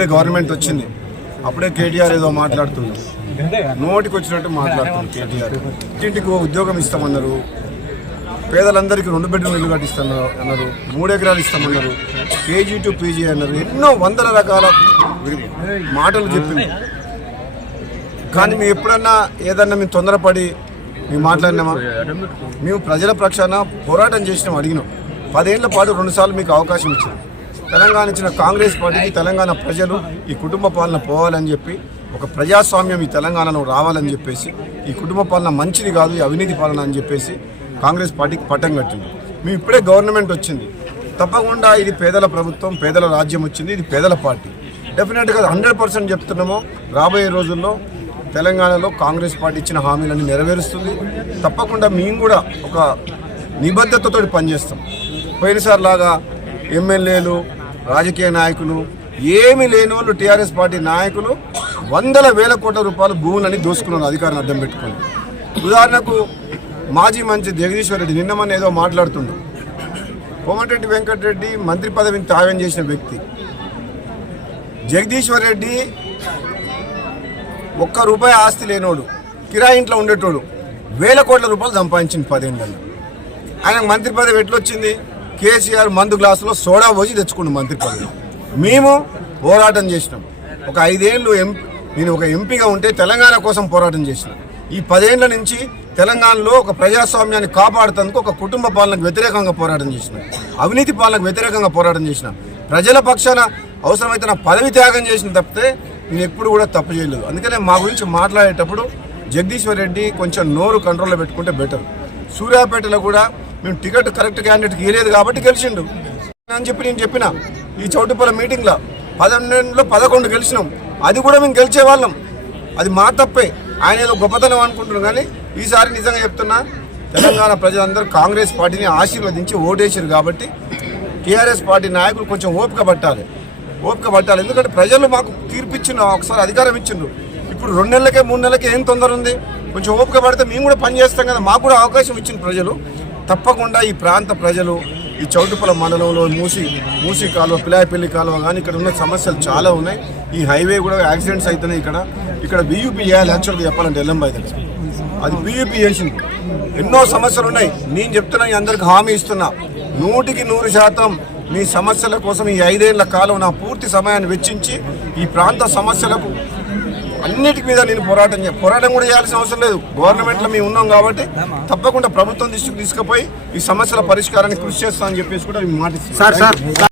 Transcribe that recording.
అప్పుడే గవర్నమెంట్ వచ్చింది. అప్పుడే కేటీఆర్ ఏదో మాట్లాడుతుంది నోటికి వచ్చినట్టు మాట్లాడుతుంది కేటీఆర్. ఇంటింటికి ఓ ఉద్యోగం ఇస్తామన్నారు. పేదలందరికీ రెండు బెడ్రూమ్ ఇల్లు కట్టిస్తున్నారు అన్నారు. మూడు ఎకరాలు ఇస్తామన్నారు. కేజీ టు పీజీ అన్నారు. ఎన్నో వందల రకాల మాటలు చెప్పింది కానీ మేము ఎప్పుడన్నా ఏదన్నా మేము తొందరపడి మేము మాట్లాడినామా? మేము ప్రజల పక్షాన పోరాటం చేసినాం అడిగినాం. పదేళ్ళ పాటు రెండుసార్లు మీకు అవకాశం ఇచ్చాం తెలంగాణ ఇచ్చిన కాంగ్రెస్ పార్టీకి తెలంగాణ ప్రజలు ఈ కుటుంబ పాలన పోవాలని చెప్పి ఒక ప్రజాస్వామ్యం ఈ తెలంగాణలో రావాలని చెప్పేసి ఈ కుటుంబ పాలన మంచిది కాదు ఈ అవినీతి పాలన అని చెప్పేసి కాంగ్రెస్ పార్టీకి పట్టం కట్టింది. మేము ఇప్పుడే గవర్నమెంట్ వచ్చింది. తప్పకుండా ఇది పేదల ప్రభుత్వం పేదల రాజ్యం వచ్చింది ఇది పేదల పార్టీ. డెఫినెట్గా హండ్రెడ్ పర్సెంట్ చెప్తున్నాము రాబోయే రోజుల్లో తెలంగాణలో కాంగ్రెస్ పార్టీ ఇచ్చిన హామీలను నెరవేరుస్తుంది. తప్పకుండా మేము కూడా ఒక నిబద్ధతతో పనిచేస్తాం. పోయినసారి లాగా ఎమ్మెల్యేలు రాజకీయ నాయకులు ఏమీ లేని వాళ్ళు టీఆర్ఎస్ పార్టీ నాయకులు వందల వేల కోట్ల రూపాయలు భూములని దోసుకున్నారు అధికారులు అడ్డం పెట్టుకొని. ఉదాహరణకు మాజీ మంత్రి జగదీశ్వర్ రెడ్డి నిన్న ఏదో మాట్లాడుతుండు. కోమటిరెడ్డి వెంకటరెడ్డి మంత్రి పదవిని త్యాగం చేసిన వ్యక్తి. జగదీశ్వర్ రెడ్డి ఒక్క రూపాయి ఆస్తి లేనోడు కిరాయి ఇంట్లో ఉండేటోడు వేల కోట్ల రూపాయలు సంపాదించింది పదేళ్ళలో ఆయనకు మంత్రి పదవి ఎట్లొచ్చింది? కేసీఆర్ మందు గ్లాసులో సోడా పోసి తెచ్చుకుండు మంత్రి పదవి మేము పోరాటం చేసినాం. ఒక ఐదేళ్ళు ఎం నేను ఒక ఎంపీగా ఉంటే తెలంగాణ కోసం పోరాటం చేసిన. ఈ పదేళ్ళ నుంచి తెలంగాణలో ఒక ప్రజాస్వామ్యాన్ని కాపాడుతందుకు ఒక కుటుంబ పాలనకు వ్యతిరేకంగా పోరాటం చేసిన. అవినీతి పాలనకు వ్యతిరేకంగా పోరాటం చేసిన. ప్రజల పక్షాన అవసరమైతే నా పదవి త్యాగం చేసిన తప్పితే నేను ఎప్పుడు కూడా తప్పు చేయలేదు. అందుకనే మా గురించి మాట్లాడేటప్పుడు జగదీశ్వర్ రెడ్డి కొంచెం నోరు కంట్రోల్లో పెట్టుకుంటే బెటర్. సూర్యాపేటలో కూడా మేము టికెట్ కరెక్ట్ క్యాండిడేట్కి ఇవ్వలేదు కాబట్టి గెలిచిండు. అని చెప్పి నేను చెప్పిన ఈ చౌటుపల్ల మీటింగ్లో పన్నెండులో పదకొండు గెలిచినాం. అది కూడా మేము గెలిచే వాళ్ళం. అది మా తప్పే. ఆయన ఏదో గొప్పతనం అనుకుంటున్నాం కానీ ఈసారి నిజంగా చెప్తున్నా తెలంగాణ ప్రజలందరూ కాంగ్రెస్ పార్టీని ఆశీర్వదించి ఓటేసారు కాబట్టి టీఆర్ఎస్ పార్టీ నాయకులు కొంచెం ఓపిక పట్టాలి. ఓపిక పట్టాలి. ఎందుకంటే ప్రజలు మాకు తీర్పిచ్చిన ఒకసారి అధికారం ఇచ్చిండ్రు. ఇప్పుడు రెండు నెలలకే మూడు నెలలకే ఏం తొందర ఉంది? కొంచెం ఓపిక పడితే మేము కూడా పని చేస్తాం కదా మాకు కూడా అవకాశం ఇచ్చింది ప్రజలు. తప్పకుండా ఈ ప్రాంత ప్రజలు ఈ చౌటుపల మండలంలో మూసి మూసి కాలువ పిలాయపల్లి కాలువ కానీ ఇక్కడ ఉన్న సమస్యలు చాలా ఉన్నాయి. ఈ హైవే కూడా యాక్సిడెంట్స్ అవుతున్నాయి ఇక్కడ. ఇక్కడ బీయూపీ చేయాలి యాక్చువల్గా చెప్పాలంటే ఎల్లంబాయి దగ్గర అది బీయూపీ చేసింది. ఎన్నో సమస్యలు ఉన్నాయి. నేను చెప్తున్నా అందరికి హామీ ఇస్తున్నా. నూటికి నూరు శాతం మీ సమస్యల కోసం ఈ ఐదేళ్ళ కాలం నా పూర్తి సమయాన్ని వెచ్చించి ఈ ప్రాంత సమస్యలకు అన్నిటి మీద నేను పోరాటం పోరాటం కూడా చేయాల్సిన అవసరం లేదు. గవర్నమెంట్లో మేము ఉన్నాం కాబట్టి తప్పకుండా ప్రభుత్వం దృష్టికి తీసుకుపోయి ఈ సమస్యల పరిష్కారానికి కృషి చేస్తామని చెప్పేసి కూడా సార్.